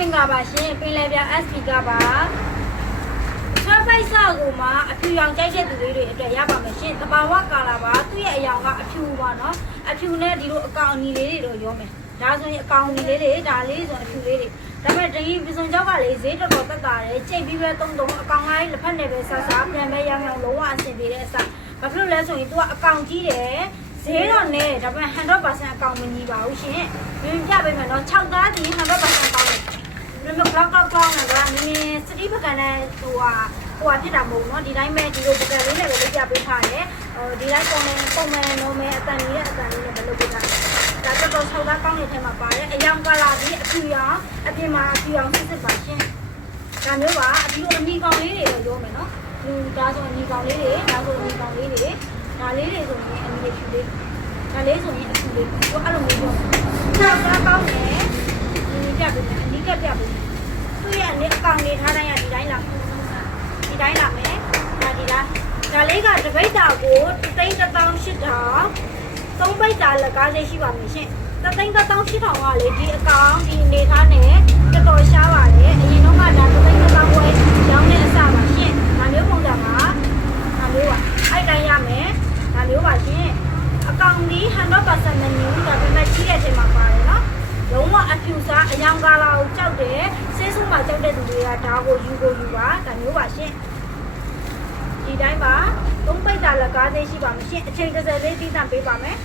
မင်္ဂလာပါရှင်ပင်လယ်ပြ SP ကပါဆွဲပိုက်ဆောက်ကိုမှအဖြူရောင်ကြိုက်တဲ့သူလေးတွေအတွက်ရပါမယ်ရှင်တဘာဝကာလာပါသူ့ရဲ့အယောင်ကအဖြူပါနော်အဖြူနဲ့ဒီလိုအကောင်အနီလေးတွေတော့ရောမယ်ဒါဆိုရင်အကောင်အနီလေးတွေဒါလေးဆိုအဖြူလေးတွေဒါပေမဲ့ဒီပစုံကြောက်ကလေဈေးတော်တော်တက်တာတယ်ချိန်ပြီးပဲတုံးတုံးအကောင်လိုက်လက်ဖက်နဲ့ပဲဆဆပြန်ပဲရောင်ရောင်လုံးဝအဆင်ပြေတဲ့အစားဘာဖြစ်လို့လဲဆိုရင် तू ကအကောင်ကြီးတယ်ဈေးတော့နဲ့ဒါပေမဲ့100%အကောင်မကြီးပါဘူးရှင်ညွှန်ပြပေးမယ်နော်6သားဒီ100% မမဘလော့ကောက်ကောက်နေတာနည်းနည်းစတိပကံနဲ့ဟိုဟာဟိုဟာဖြစ်တာမဟုတ်နော်ဒီတိုင်းပဲဒီလိုပကံလေးနဲ့ပဲလုပ်ပြပေးထားတယ်ဟိုဒီတိုင်းပုံမှန်ပုံမှန်နော်မဲအတန်ကြီးရဲ့အတန်လေးနဲ့ပဲလုပ်ပေးထားတယ်ဒါတော့တော့ဆောက်သားကောင်းတဲ့ထဲမှာပါတယ်အယောင်ကလာပြီးအဖြူရောင်အပြင်မှာအဖြူရောင်စစ်စစ်ပါရှင်းဒါမျိုးပါအဒီလိုအညီကောင်လေးတွေရောရောမယ်နော်ဒါဆိုအညီကောင်လေးတွေဒါဆိုအညီကောင်လေးတွေဒါလေးတွေဆိုရင် နေအကောင်နေထားတိုင်းကဒီတိုင်းလာဒီတိုင်းလာမယ်ဒါဒီလားဒါလေးကတပိတ်တာကိုတိန်းတစ်တောင်းရှစ်တာသုံးပိတ်တာလက်ကားလေးရှိပါမယ်ရှင်တသိန်းတစ်တောင်းရှစ်ထောင်ကလေဒီအကောင်ဒီအနေထားနဲ့တော်တော်ရှားပါတယ်အရင်တော့ကဒါတသိန်းတစ်တောင်းဝဲရောင်းတဲ့အစပါရှင်ဒါမျိုးပုံစံမှာဒါမျိုးပါအဲ့တိုင်းရမယ်ဒါမျိုးပါရှင်အကောင်ဒီ100%မနည်းဒါပေမဲ့ကြီးတဲ့အချိန်မှာပါတယ်နော် လုံးဝအဖြူစားအယောင်ကာလာကိုကြောက်တယ်ဆေးဆုပ်မှာကြောက်တဲ့သူတွေကဒါကိုယူကိုယူပါဒါမျိုးပါရှင်ဒီတိုင်းပါသုံးပိတ်တာလက်ကားသေးရှိပါမရှင်အချိန်30လေးတည်တံ့ပေးပါမယ်